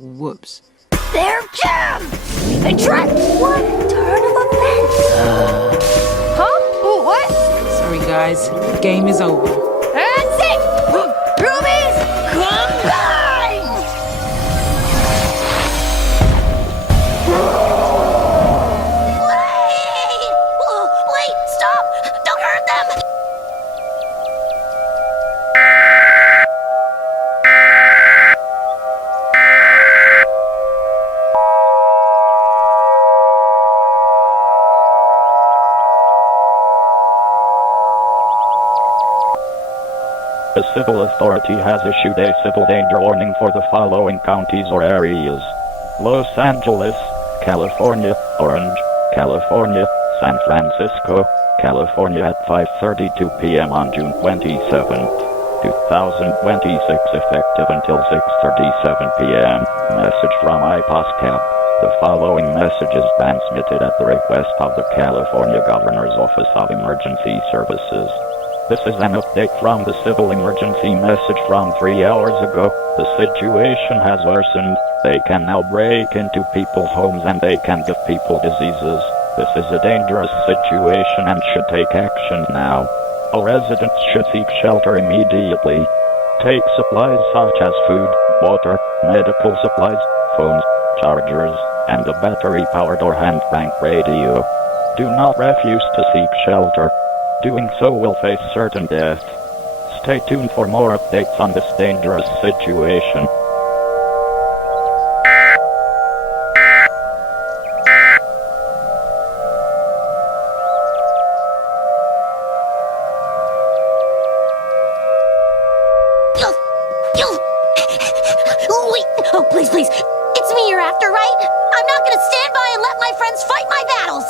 Whoops. They're jammed! They tracked one turn of events! Huh? Ooh, what? Sorry, guys. The game is over. That's it! Rubies, combine! Wait! Whoa, wait, stop! Don't hurt them! The civil authority has issued a civil danger warning for the following counties or areas: Los Angeles, California, Orange, California, San Francisco, California at 5:32 p.m. on June 27th, 2026, effective until 6:37 p.m. Message from IPOSCAP. The following message is transmitted at the request of the California Governor's Office of Emergency Services. This is an update from the civil emergency message from 3 hours ago. The situation has worsened. They can now break into people's homes and they can give people diseases. This is a dangerous situation and should take action now. All residents should seek shelter immediately. Take supplies such as food, water, medical supplies, phones, chargers, and a battery-powered or hand-crank radio. Do not refuse to seek shelter. Doing so will face certain death. Stay tuned for more updates on this dangerous situation. Wait, oh, please, it's me you're after, right? I'm not gonna stand by and let my friends fight my battles!